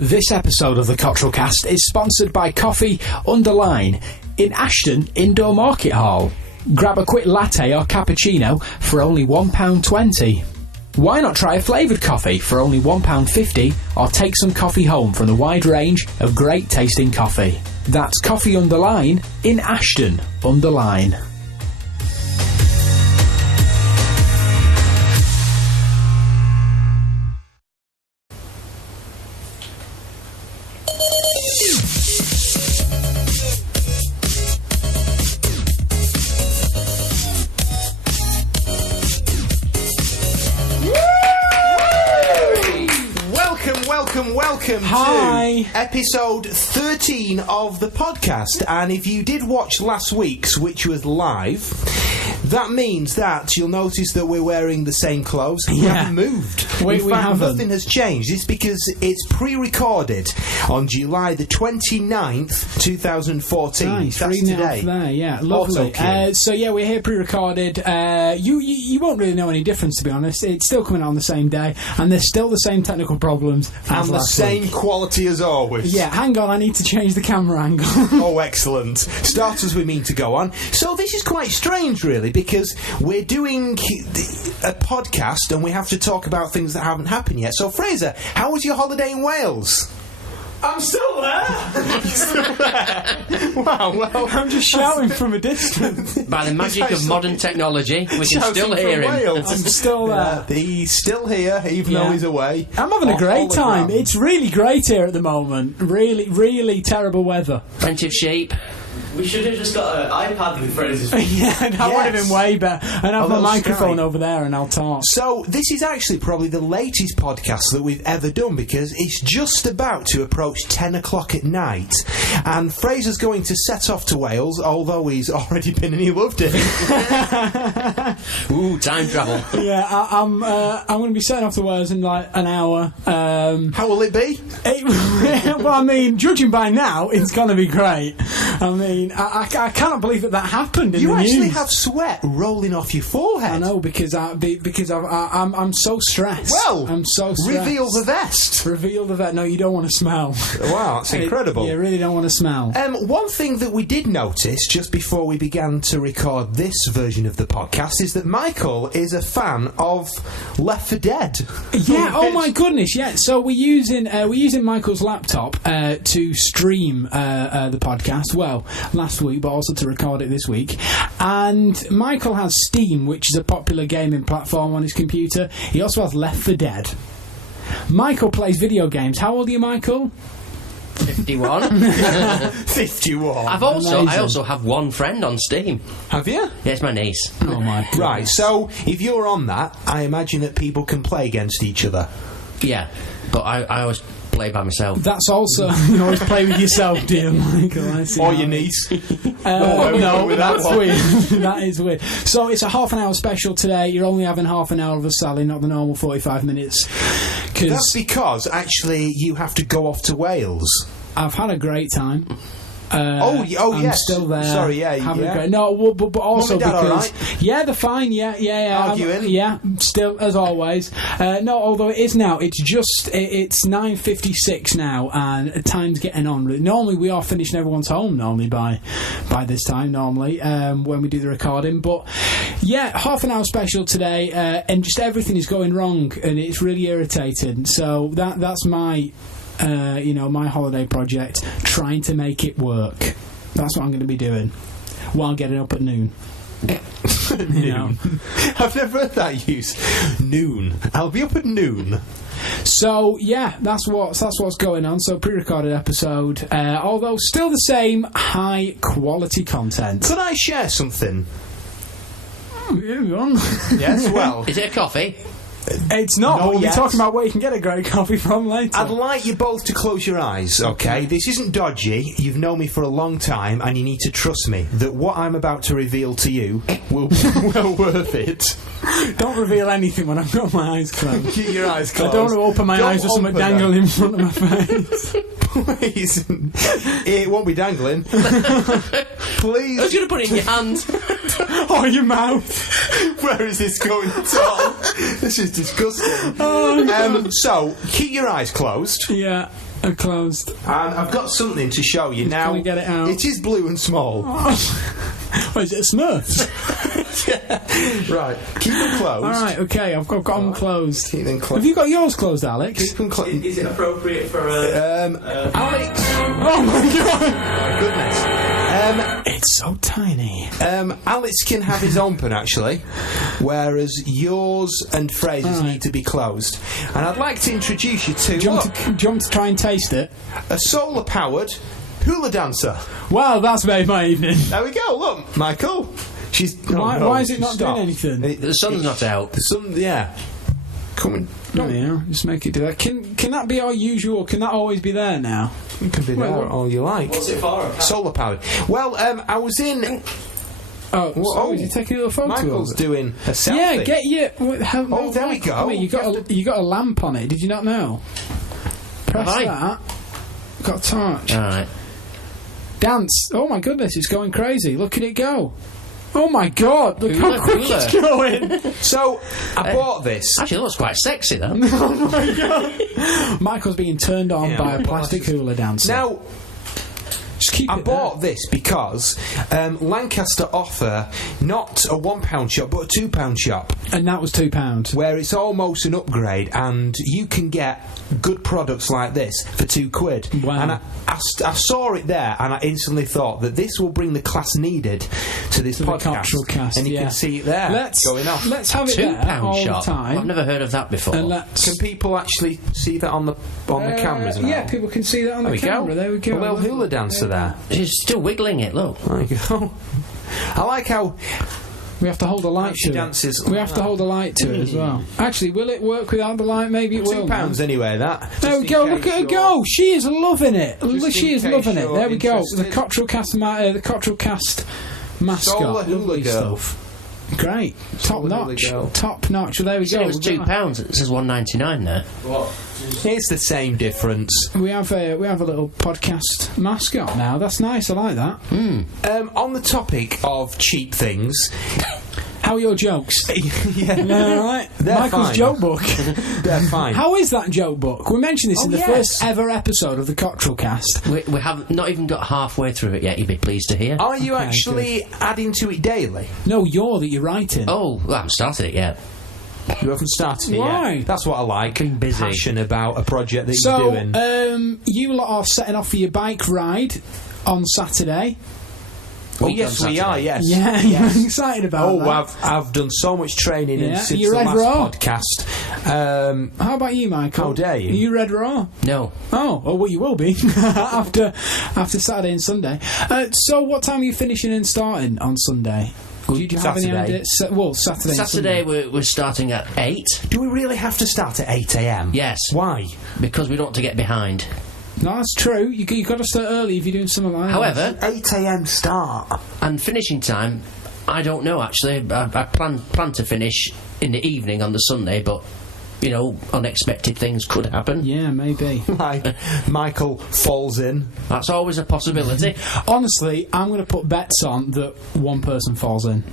This episode of the Cottrell Cast is sponsored by Coffee Underline in Ashton Indoor Market Hall. Grab a quick latte or cappuccino for only £1.20. Why not try a flavoured coffee for only £1.50 or take some coffee home from the wide range of great tasting coffee? That's Coffee Underline in Ashton Underline. Welcome Hi. to episode 13 of the podcast. And if you did watch last week's, which was live, that means that you'll notice that we're wearing the same clothes. We haven't moved. We haven't. Nothing has changed. It's because it's pre-recorded on July the 29th, 2014. Nice, That's today. There, yeah, lovely. So yeah, we're here pre-recorded. You won't really know any difference, to be honest. It's still coming out on the same day, and there's still the same technical problems and the same quality as always. Yeah, hang on, I need to change the camera angle. Oh, excellent. Start as we mean to go on. So this is quite strange, really, because we're doing a podcast and we have to talk about things that haven't happened yet. So, Fraser, how was your holiday in Wales? I'm still there. You're still there. Wow, well, I'm just shouting from a distance. By the magic of modern technology, we can still hear him. I'm still there. He's still here, even though he's away. I'm having a great time. It's really great here at the moment. Really, really terrible weather. Plenty of sheep. We should have just got an iPad with Fraser's. Yeah, that would have been way better. And have my microphone Skype over there and I'll talk. So, this is actually probably the latest podcast that we've ever done because it's just about to approach 10 o'clock at night. And Fraser's going to set off to Wales, although he's already been and he loved it. Ooh, time travel. Yeah, I'm going to be setting off to Wales in like an hour. How will it be? Well, I mean, judging by now, it's going to be great. I mean, I cannot believe that happened in the news. You actually have sweat rolling off your forehead. I know, because I'm so stressed. Well, I'm so stressed. Reveal the vest. Reveal the vest. No, you don't want to smell. Wow, that's incredible. You really don't want to smell. One thing that we did notice just before we began to record this version of the podcast is that Michael is a fan of Left 4 Dead. Yeah. Oh my goodness. Yeah. So we're using Michael's laptop to stream the podcast. Well, last week, but also to record it this week. And Michael has Steam, which is a popular gaming platform on his computer. He also has Left 4 Dead. Michael plays video games. How old are you, Michael? 51. 51. I also have one friend on Steam. Have you? Yeah, it's my niece. Oh my God. Right, so if you're on that, I imagine that people can play against each other. Yeah, but I always play by myself. That's also you always play with yourself, dear Michael. I see or your niece. No, that's weird. That is weird. So it's a half an hour special today. You're only having half an hour of a Sally, not the normal 45 minutes. That's because actually you have to go off to Wales. I've had a great time. I'm yes. Still there. Sorry, yeah. Having a great, no, but also Mum and Dad, because all right? yeah, they're fine. Yeah. Arguing. Still as always. No, although it is now. It's 9:56 now, and time's getting on. Normally we are finishing everyone's home. Normally by this time. Normally when we do the recording, but yeah, half an hour special today, and just everything is going wrong, and it's really irritating. So that's my. My holiday project, trying to make it work. That's what I'm going to be doing while getting up at noon. Noon. I've never heard that use. Noon. I'll be up at noon. So yeah, that's what's going on. So pre-recorded episode, although still the same high quality content. Could I share something? Yes, well. Is it a coffee? It's not. We'll be talking about where you can get a great coffee from later. I'd like you both to close your eyes, okay? This isn't dodgy. You've known me for a long time, and you need to trust me that what I'm about to reveal to you will be well worth it. Don't reveal anything when I've got my eyes closed. Keep your eyes closed. I don't want to open my eyes with something dangling in front of my face. Please. It won't be dangling. Please. I was going to put it in your hand. Or your mouth. Where is this going Tom? This is disgusting. Oh, so, keep your eyes closed. Yeah. Are closed. And I've got something to show you now. Can we get it out? It is blue and small. What is it, a Smurf? Yeah. Right, keep them closed. Alright, okay, I've got them closed. Keep them closed. Have you got yours closed, Alex? Keep them closed. Is it appropriate for Alex! Oh my god! My goodness. It's so tiny. Alex can have his open, actually, whereas yours and Fraser's need to be closed. And I'd like to introduce you to, Do you want to try and taste it? a solar-powered hula dancer. Wow, that's made my evening. There we go, look, Michael. She's... Why is it not doing anything? The sun's not out. The sun, yeah. Coming. Oh, yeah, just make it do that. Can that be our usual? Can that always be there now? It can be there all you like. What's it for? Solar powered. Well, I was in. Is he taking a little photo? Michael's of it? doing a selfie. Yeah, get your. There we go. Wait, you got a lamp on it. Did you not know? Press that. Got a torch. All right. Dance. Oh my goodness, it's going crazy. Look at it go. Oh my god, look how quick it's going. So, I bought this. Actually, it looks quite sexy, though. Oh my god. Michael's being turned on by a plastic hula dancer. Now, just keep I it bought this because Lancaster offer not a £1 shop but a £2 shop. And that was £2. Where it's almost an upgrade and you can get good products like this for £2. Wow. And I saw it there and I instantly thought that this will bring the class needed to this podcast. Cottrell cast, and you can see it there going off. Let's have it there all shop. the time. I've never heard of that before. Can people actually see that on the cameras now? Yeah, people can see that on the camera. There we go. A little hula dancer there. She's still wiggling it, look. There you go. I like how we have to hold a light to dances. it. We have to hold a light to it as well. Actually, will it work without the light? Maybe it will. £2 anyway, that. There we go. Look at her go. She is loving it. She is loving it. you're There we go. interested. The Cottrell cast mascot. Solar hula Lovely girl. stuff. Great. Top notch. Hula girl. Top notch. Well, there we So go. it was £2. It says £1.99 there. What? It's the same difference. We have a little podcast mascot now. That's nice. I like that. On the topic of cheap things, How are your jokes? yeah, All right. They're Michael's fine. joke book. they're fine. How is that joke book? We mentioned this in the yes. first ever episode of the Cottrell cast. We have not even got halfway through it yet, you'd be pleased to hear. Are you Okay, actually adding to it daily? No, you're writing. Oh, well, I haven't started it yet. You haven't started it Why? yet. That's what I like. Been busy. Passion about a project that So, you're doing. you lot are setting off for your bike ride on Saturday. Oh, Week yes, on we are, Saturday. yes. Yeah, Yes. you're excited about Oh, that. I've done so much training Yeah. since You the Red last Raw? podcast. How about you, Michael? How dare you? Are you Red Raw? No. Oh, well, you will be after Saturday and Sunday. So, what time are you finishing and starting on Sunday? Do you have any Saturday. idea? Saturday. and Saturday Sunday. we're starting at 8. Do we really have to start at 8 a.m? Yes. Why? Because we don't want to get behind. No, that's true. You got to start early if you're doing something like that. However, 8 a.m. start. and finishing time, I don't know actually. I plan to finish in the evening on the Sunday, but you know, unexpected things could happen. Yeah, maybe. Like Michael falls in. That's always a possibility. Honestly, I'm going to put bets on that one person falls in.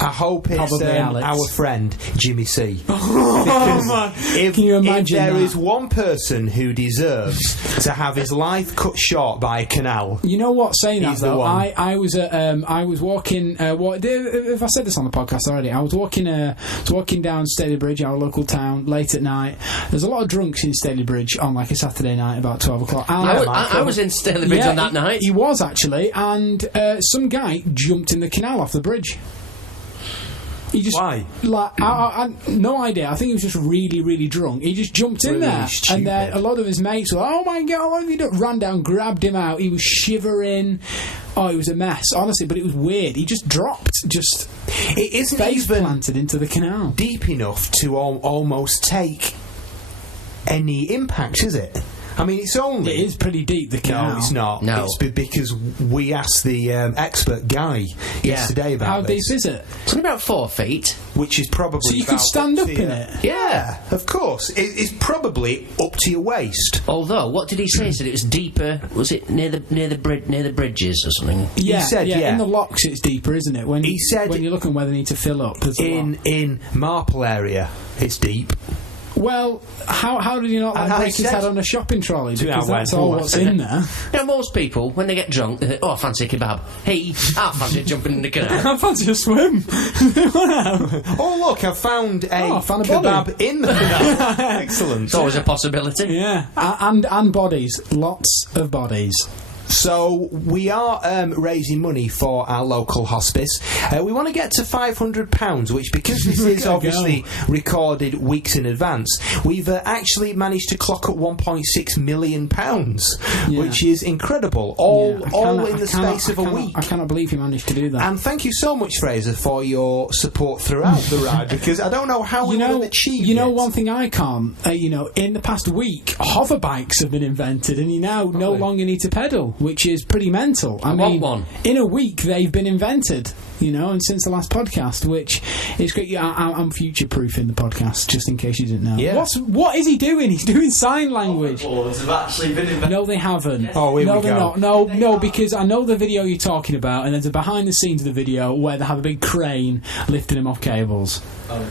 I hope it's Probably Alex. our friend Jimmy C. Oh, If, Can you if imagine there that? is one person who deserves to have his life cut short by a canal, You know what? Saying that He's the though, one. I was walking. If I said this on the podcast already, I was walking down Staley Bridge, our local town, late at night. There's a lot of drunks in Staley Bridge on like a Saturday night, about 12 o'clock. And I was in Staley Bridge on that night. He was actually, and some guy jumped in the canal off the bridge. He just, Why? Like, I no idea. I think he was just really, really drunk. He just jumped in Really there, stupid. and then a lot of his mates were, "Oh my god, what have you done?" Ran down, grabbed him out. He was shivering. Oh, it was a mess, honestly. But it was weird. He just dropped, just it isn't face even planted into the canal. deep enough to almost take any impact, is it? I mean, it's only... It is pretty deep. The canal. No, it's not. No. It's because we asked the expert guy yesterday about How this, deep is it? It's only about 4 feet. which is probably So you could about stand up to in your- it. Yeah, of course. It's probably up to your waist. Although, what did he say? He said it was deeper. Was it near the bridges or something? Yeah, said, yeah. In the locks, it's deeper, isn't it? When He said when you're looking where they need to fill up. there's a lot. In Marple area, it's deep. Well, how did he not And I break his said- head on a shopping trolley? Yeah, Because that's well, all well, what's in there. You know, most people, when they get drunk, they think, oh, I fancy a kebab. Hey, I fancy jumping in the canal. I fancy a swim. Oh, look, I've found a Oh, I found a body. kebab in the canal. Excellent. It's always a possibility. Yeah, and bodies, lots of bodies. So we are raising money for our local hospice. We want to get to £500, which, because this is obviously recorded weeks in advance, we've actually managed to clock at £1.6 million, which is incredible. All in the space of a week. I cannot believe you managed to do that. And thank you so much, Fraser, for your support throughout the ride, because I don't know how we would have achieved it. One thing I can't, in the past week, hover bikes have been invented, and you now no longer need to pedal, which is pretty mental. I mean, want one. In a week they've been invented, and since the last podcast, which is great. I'm future-proofing the podcast, just in case you didn't know. Yeah. What is he doing? He's doing sign language. Boards have actually been invented. No, they haven't. Oh, here no, we they're go. not. No, because I know the video you're talking about, and there's a behind-the-scenes of the video where they have a big crane lifting him off cables. Oh.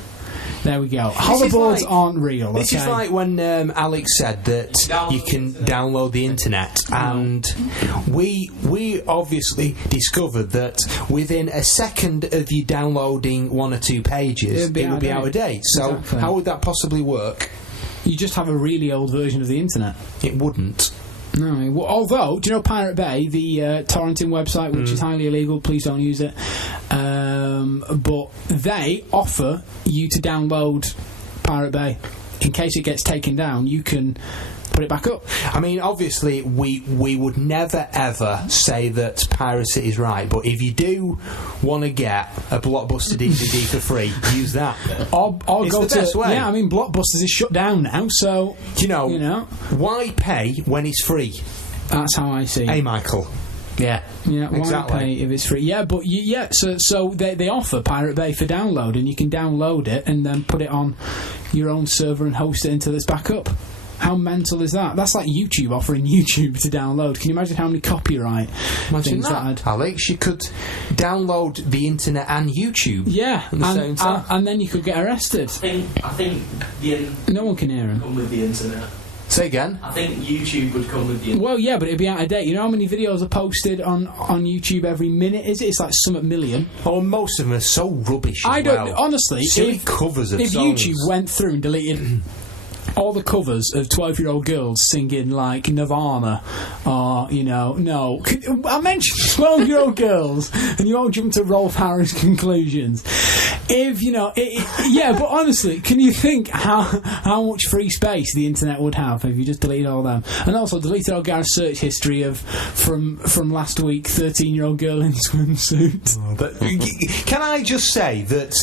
There we go. Hoverboards aren't real. This is like when Alex said that you can download the internet, and we obviously discovered that within a second of you downloading one or two pages, it would be out of date. So Exactly. how would that possibly work? You just have a really old version of the internet. It wouldn't. No, well, although, do you know Pirate Bay, the torrenting website, which is highly illegal, please don't use it, but they offer you to download Pirate Bay. In case it gets taken down, you can put it back up. I mean, obviously, we would never ever say that piracy is right, but if you do want to get a Blockbuster DVD for free, use that. Or It's go the to best way. Yeah, I mean, Blockbusters is shut down now, so You know, why pay when it's free? that's how I see it. Hey, Michael. Yeah. Yeah, why Exactly. pay if it's free? Yeah, but so they offer Pirate Bay for download, and you can download it and then put it on your own server and host it until it's back up. How mental is that? That's like YouTube offering YouTube to download. Can you imagine how many copyright Imagine things that, that Alex. You could download the internet and YouTube. Yeah, At the same time. and then you could get arrested. I think No one can hear him. come with the internet. Say again. I think YouTube would come with the internet. Well, yeah, but it'd be out of date. You know how many videos are posted on YouTube every minute? Is it? It's like something million. Oh, most of them are so rubbish. I as don't well. honestly. Silly covers of If songs. YouTube went through and deleted all the covers of 12-year-old girls singing like Nirvana, or no, I mentioned 12-year-old girls, and you all jump to Rolf Harris conclusions. If yeah, but honestly, can you think how much free space the internet would have if you just deleted all them, and also deleted all Gareth's search history of from last week, 13-year-old girl in swimsuit. But can I just say that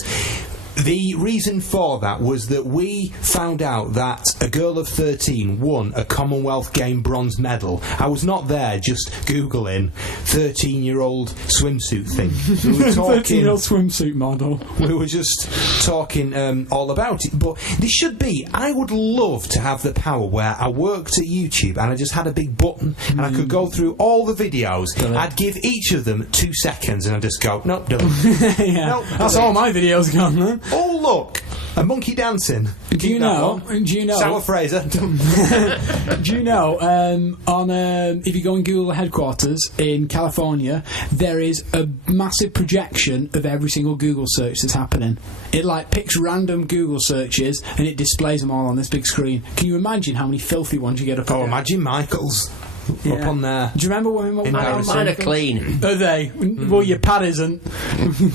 the reason for that was that we found out that a girl of 13 won a Commonwealth Game bronze medal. I was not there, just Googling 13-year-old swimsuit thing. We were talking, 13-year-old swimsuit model. we were just talking all about it. But this should be, I would love to have the power where I worked at YouTube and I just had a big button and I could go through all the videos. I'd give each of them 2 seconds and I'd just go, nope, done. Yeah, Nope, that's all my videos gone then. Oh, look! A monkey dancing. Do you know? Sour Fraser. Do you know? If you go in Google headquarters in California, there is a massive projection of every single Google search that's happening. It picks random Google searches and it displays them all on this big screen. Can you imagine how many filthy ones you get up? Oh, imagine Michael's up on there. Do you remember when we Mine are clean. Are they? Well, your pad isn't.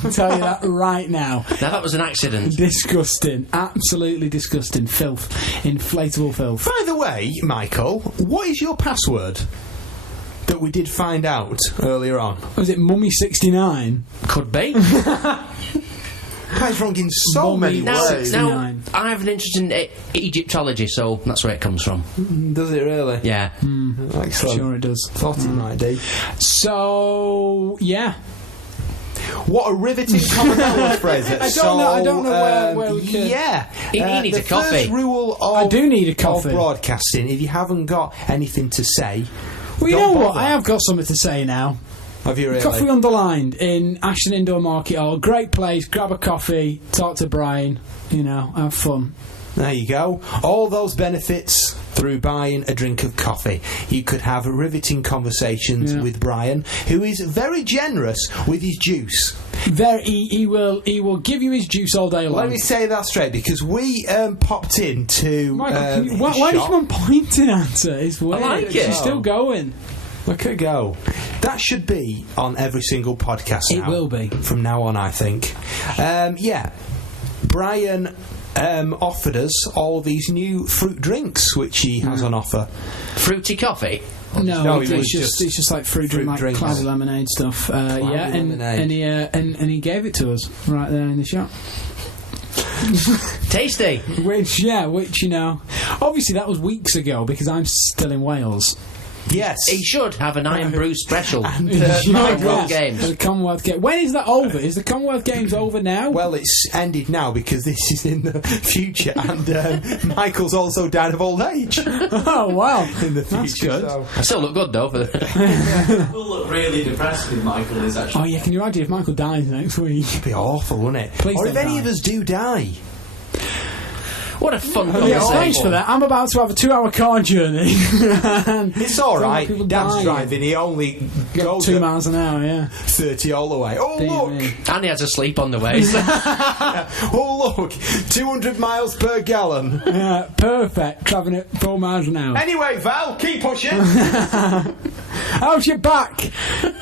I'll tell you that right now. Now, that was an accident. Disgusting. Absolutely disgusting. Filth. Inflatable filth. By the way, Michael, what is your password that we did find out earlier on? Was it Mummy69? Could be. Guy's wrong in so Mummy many Now, ways. now, I have an interest in Egyptology, so that's where it comes from. Does it really? Yeah. Excellent. Sure it does. Thought it might do. So, yeah. What a riveting comment that was, Fraser. I don't know where we could... Yeah. He needs the a coffee. First rule of, I do need a coffee. of broadcasting, if you haven't got anything to say, Well, you don't know what? bother. I have got something to say now. Have you really? Coffee Underlined in Ashton Indoor Market Hall. Great place. Grab a coffee, talk to Brian, have fun. There you go. All those benefits through buying a drink of coffee. You could have riveting conversations with Brian, who is very generous with his juice. He will give you his juice all day long. Let me say that straight, because we popped into Michael, why do you keep on pointing at her? It's weird. I like it. She's still going. Look at her go. That should be on every single podcast now. It will be. From now on, I think. Brian offered us all these new fruit drinks which he has on offer. Fruity coffee? No, it's just like fruit drink, like drinks. cloudy lemonade stuff. And he gave it to us right there in the shop. Tasty. Which obviously that was weeks ago because I'm still in Wales. Yes. He should have an Iron Brew special. And, Commonwealth Games. The Commonwealth Games. When is that over? Is the Commonwealth Games over now? Well, it's ended now because this is in the future, and Michael's also died of old age. Oh, wow. In the future. That's good. So. I still look good, though. People look really depressed with Michael is actually. Oh, yeah, can you imagine if Michael dies next week? It'd be awful, wouldn't it? Please or if don't any die. of us do die. What a fun Yeah, conversation. thanks for that. I'm about to have a 2-hour car journey. It's alright. People Dad's dying. driving, he only goes 2 at miles an hour, yeah. 30 all the way. Oh, Dear look! me. And he has to sleep on the way. Oh, look! 200 miles per gallon. Yeah, perfect. Travelling at 4 miles an hour. Anyway, Val, keep pushing. How's your back?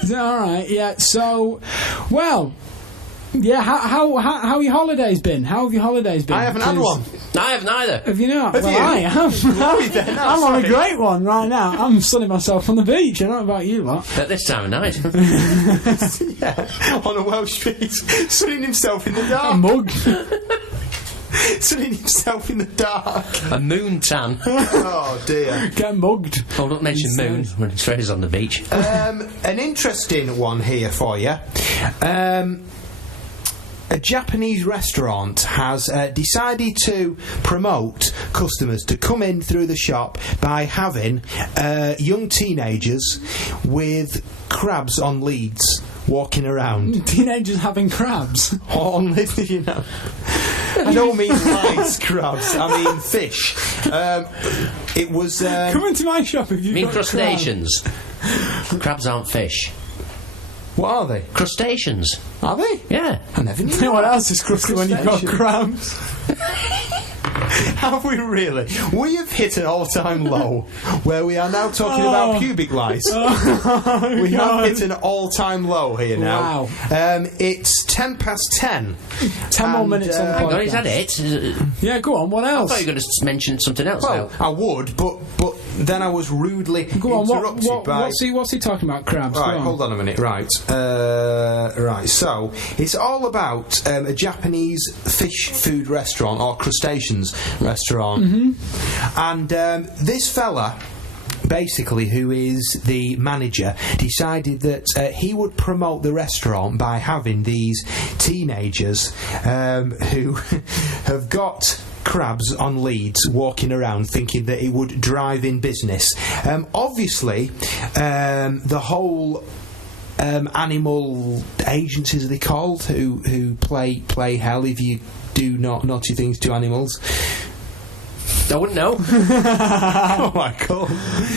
Is that alright? Yeah, so, well... Yeah, how your holidays been? How have your holidays been? I haven't had one. I have neither. Have you not? Have well, you? I have. Then, no, I'm on a sorry. great one right now. I'm sunning myself on the beach. I don't know about you lot. At this time of night. Yeah, on a Welsh street, sunning himself in the A dark. mug. Sunning himself in the dark. A moon tan. Oh dear. Get mugged. Oh, don't mention moon when it's Freddy's on the beach. An interesting one here for you. A Japanese restaurant has decided to promote customers to come in through the shop by having young teenagers with crabs on leads walking around. Teenagers having crabs. On leads, I don't mean lice crabs, I mean fish. It was... Come into my shop if you've I mean got crustaceans. Crabs aren't fish. what are they? Crustaceans. Are they? Yeah. I never knew You know what that. else is crusty when you've got Crustacean. crabs? Have we really? We have hit an all-time low where we are now talking about pubic lice. We have hit an all-time low here now. Wow. It's 10 past 10. 10 more And, minutes on the Hang podcast. on, is that it? Yeah, go on, what I else? thought you were going to mention something else Well, now. I would, but then I was rudely Go on, interrupted by... what's he talking about, crabs? Right, Go on. hold on a minute. Right, right. So it's all about a Japanese fish food restaurant or crustaceans restaurant, and this fella. Basically, who is the manager, decided that he would promote the restaurant by having these teenagers who have got crabs on leads walking around thinking that it would drive in business. Obviously, the whole animal agencies, are they called, who play hell if you do naughty things to animals. I wouldn't know. Oh, Michael.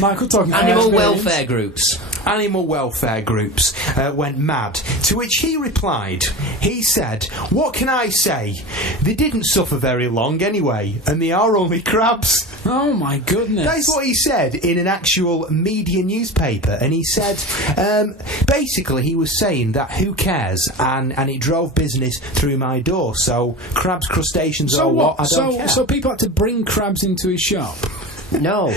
Michael talking about Animal experience. welfare groups. Animal welfare groups went mad, to which he replied, he said, "What can I say? They didn't suffer very long anyway, and they are only crabs." Oh my goodness. That is what he said in an actual media newspaper, and he said, basically he was saying that who cares, and it drove business through my door, so crabs, crustaceans, So or what, I don't care. So people had to bring crabs into his shop. No.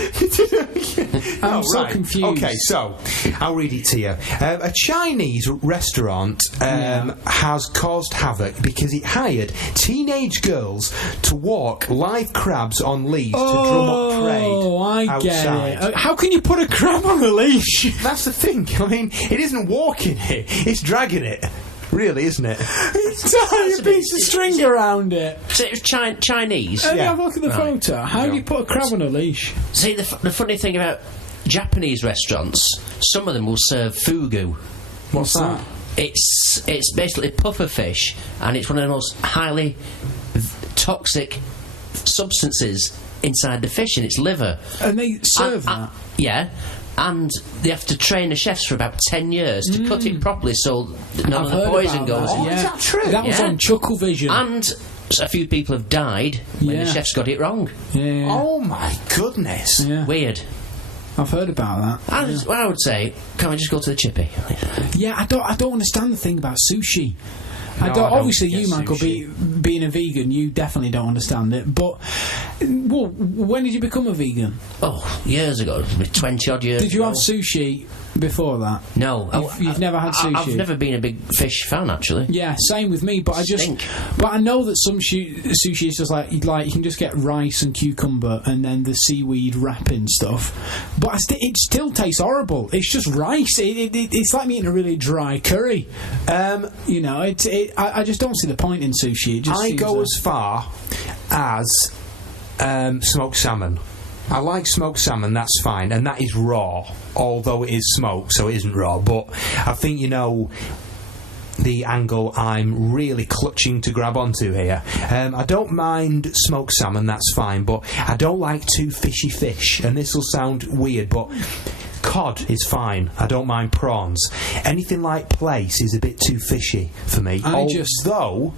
I'm so right. confused. Okay, so I'll read it to you. A Chinese restaurant has caused havoc because it hired teenage girls to walk live crabs on leads to drum up trade. Oh, I get outside. it. How can you put a crab on a leash? That's the thing. I mean, it isn't walking it; it's dragging it. Really, isn't it? Tie a piece of string around it. So it was Chinese. Let me Yeah. have a look at the Right. photo. How do you put a crab on a leash? See, the funny thing about Japanese restaurants, some of them will serve fugu. What's that? It's basically puffer fish, and it's one of the most highly toxic substances inside the fish in its liver. And they serve that? Yeah. And they have to train the chefs for about 10 years to cut it properly so none of the poison goes in. Oh, is that true? That was on Chucklevision. And a few people have died when the chefs got it wrong. Yeah. Oh my goodness. Yeah. Weird. I've heard about that. I would say, can we just go to the chippy? Yeah, I don't understand the thing about sushi. No, I don't obviously, get you, Michael, being a vegan, you definitely don't understand it. But, well, when did you become a vegan? Oh, years ago, 20 odd years. Did you have sushi before that? No, You've never had sushi. I've never been a big fish fan, actually. Yeah, same with me. But I know that some sushi is just like you can just get rice and cucumber and then the seaweed wrapping stuff. But it still tastes horrible. It's just rice. It's like me eating a really dry curry. I just don't see the point in sushi. I go as far as smoked salmon. I like smoked salmon, that's fine, and that is raw, although it is smoked, so it isn't raw. But I think the angle I'm really clutching to grab onto here. I don't mind smoked salmon, that's fine, but I don't like too fishy fish, and this will sound weird, but cod is fine. I don't mind prawns. Anything like plaice is a bit too fishy for me. Although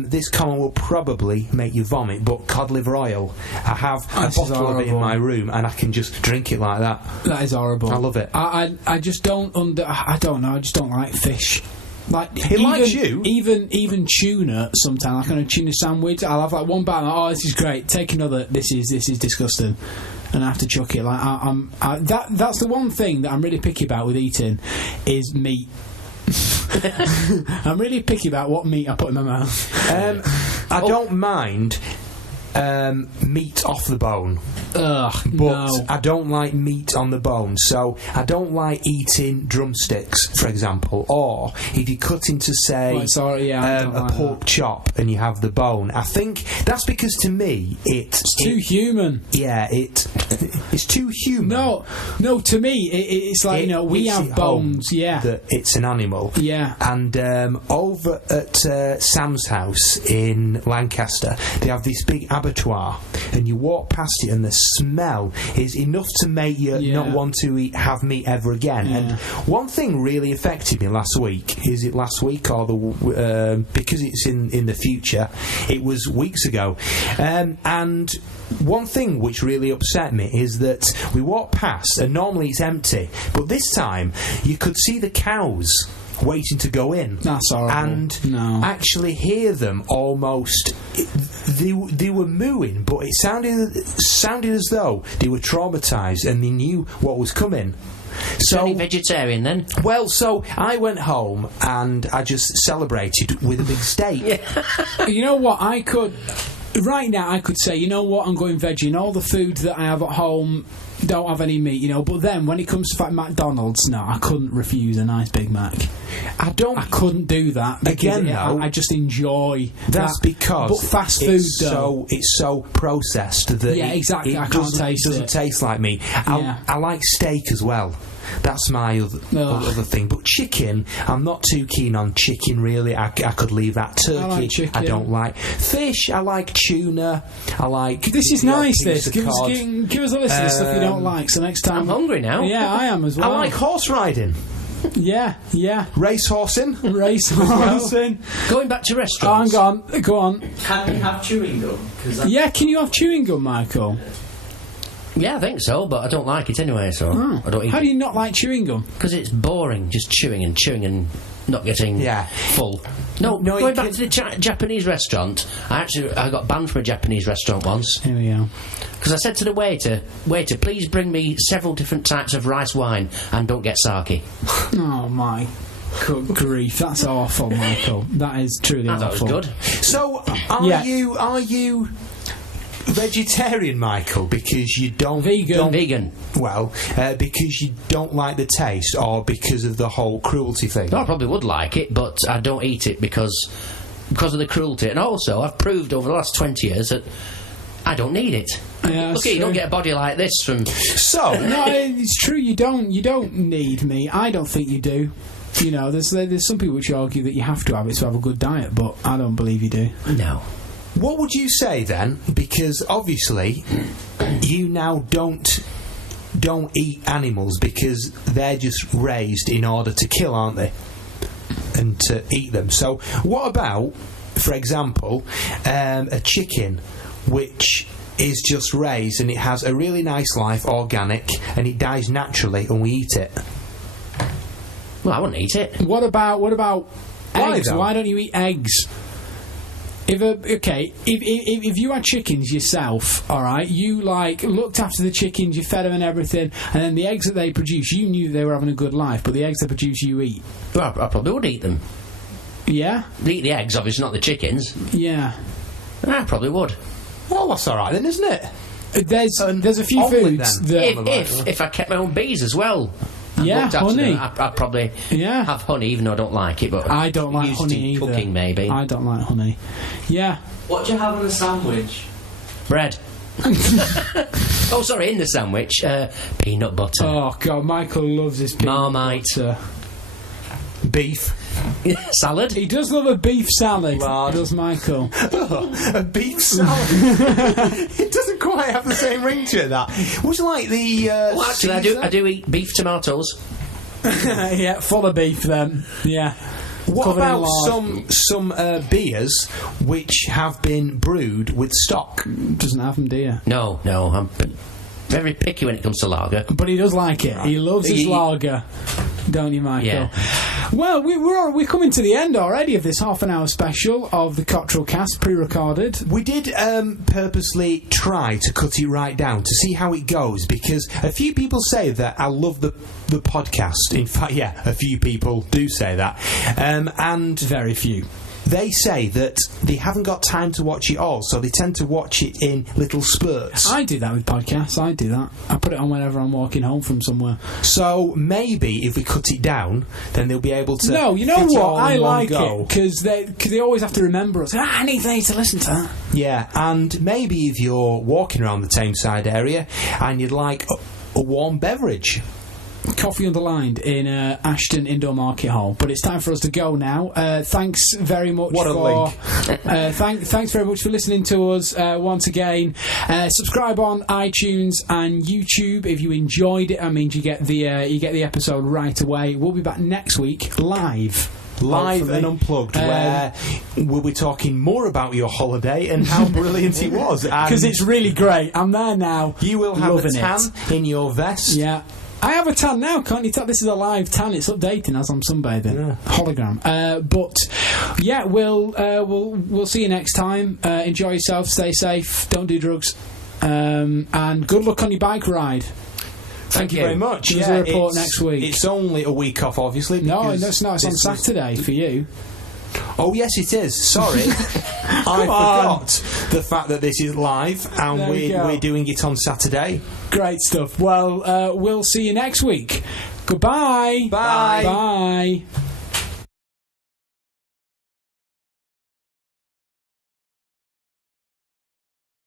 this comment will probably make you vomit, but cod liver oil, I have a bottle of it in my room and I can just drink it like that. That is horrible. I love it. I just don't I don't know. I just don't like fish. Like likes you. Even tuna. Sometimes, like on a tuna sandwich, I'll have like one bite. Like, oh, this is great. Take another. This is disgusting. And I have to chuck it. Like that's the one thing that I'm really picky about with eating is meat. I'm really picky about what meat I put in my mouth. I don't mind meat off the bone. But no. I don't like meat on the bone, so I don't like eating drumsticks, for example, or if you cut into, say, a pork chop and you have the bone. I think that's because, to me, it's too human. Yeah, it's too human. No, to me, it's like, we have bones, that it's an animal. Yeah. And over at Sam's house in Lancaster, they have this big abattoir, and you walk past it and the smell is enough to make you not want to have meat ever again. And one thing really affected me last week. Is it last week or because it's in the future, it was weeks ago. And one thing which really upset me is that we walked past and normally it's empty, but this time you could see the cows waiting to go in. That's horrible. And actually hear them almost. They were mooing, but it sounded as though they were traumatised and they knew what was coming. So any vegetarian then? Well, so I went home and I just celebrated with a big steak. You know what? Right now I could say, you know what, I'm going veggie, and all the food that I have at home don't have any meat, but then when it comes to McDonald's, no, I couldn't refuse a nice Big Mac. I couldn't do that. Again, I just enjoy that's that. Because but fast food, it's so processed that exactly. I can't taste it. Doesn't taste like meat. I like steak as well. That's my other thing. But chicken, I'm not too keen on chicken, really. I could leave that. Turkey, I don't like. Fish, I like tuna. I like... This is nice, this. Give us a list of the stuff you don't like, so next time... I'm hungry now. Yeah, I am as well. I like horse riding. Yeah. Racehorsing. Going back to restaurants. Go on. Can you have chewing gum? Can you have chewing gum, Michael? Yeah, I think so, but I don't like it anyway, so I don't eat it. How do you not like chewing gum? Because it's boring, just chewing and not getting full. No, going back to the Japanese restaurant, I got banned from a Japanese restaurant once. Here we go. Because I said to the waiter, please bring me several different types of rice wine and don't get sake. Oh, my good grief, that's awful, Michael. That is truly awful. That was good. So, are you vegetarian, Michael, because you don't... Vegan. Well, because you don't like the taste, or because of the whole cruelty thing? No, I probably would like it, but I don't eat it because of the cruelty. And also, I've proved over the last 20 years that I don't need it. Yeah, look, you don't get a body like this from... So... No, it's true, you don't need me. I don't think you do. You know, there's some people which argue that you have to have it to have a good diet, but I don't believe you do. No. What would you say then? Because obviously, you now don't eat animals because they're just raised in order to kill, aren't they? And to eat them. So, what about, for example, a chicken which is just raised and it has a really nice life, organic, and it dies naturally, and we eat it? Well, I wouldn't eat it. What about eggs? Why, Why don't you eat eggs? If you had chickens yourself, all right, you looked after the chickens, you fed them and everything, and then the eggs that they produce, you knew they were having a good life, but the eggs they produce, you eat. Well, I probably would eat them. Yeah? Eat the eggs, obviously, not the chickens. Yeah. I probably would. Well, that's all right then, isn't it? There's a few foods that if I kept my own bees as well. Yeah, honey. I'd probably have honey, even though I don't like it. But I don't like used honey in either. Cooking, maybe. I don't like honey. Yeah. What do you have in a sandwich? Bread. Oh, sorry, in the sandwich, peanut butter. Oh God, Michael loves his peanut Marmite. butter. Beef. Salad. He does love a beef salad. Does Michael? A beef salad. It doesn't quite have the same ring to it. That would you like the? Well, actually, I do eat beef tomatoes. Yeah, full of beef then. Yeah. What Covered in about lard. some beers which have been brewed with stock? Doesn't have them, do you? No, I'm very picky when it comes to lager. But he does like it. He loves his lager, don't you, Michael? Yeah. Well, we're coming to the end already of this half-an-hour special of the Cottrell cast, pre-recorded. We did purposely try to cut it right down to see how it goes, because a few people say that I love the podcast. In fact, yeah, a few people do say that. And very few. They say that they haven't got time to watch it all, so they tend to watch it in little spurts. I do that with podcasts. I do that. I put it on whenever I'm walking home from somewhere. So maybe if we cut it down, then they'll be able to. No, you know fit it what? all I in one like go. it because they always have to remember us. I need to listen to that. Yeah, and maybe if you're walking around the Tameside area and you'd like a warm beverage. Coffee Underlined in Ashton Indoor Market Hall. But it's time for us to go now. Thanks very much link. Thanks very much for listening to us once again. Subscribe on iTunes and YouTube if you enjoyed it. That means you get the episode right away. We'll be back next week live and unplugged, where we'll be talking more about your holiday and how brilliant it was. Because it's really great. I'm there now. You will have a tan in your vest. Yeah. I have a tan now, can't you tell? This is a live tan. It's updating as I'm sunbathing. Yeah. Hologram. But yeah, we'll see you next time. Enjoy yourself. Stay safe. Don't do drugs. And good luck on your bike ride. Thank you very much. There's a report next week. It's only a week off, obviously. No, it's not. It's on Saturday for you. Oh yes, it is. Sorry, I forgot the fact that this is live and we're doing it on Saturday. Great stuff. Well, we'll see you next week. Goodbye. Bye. Bye.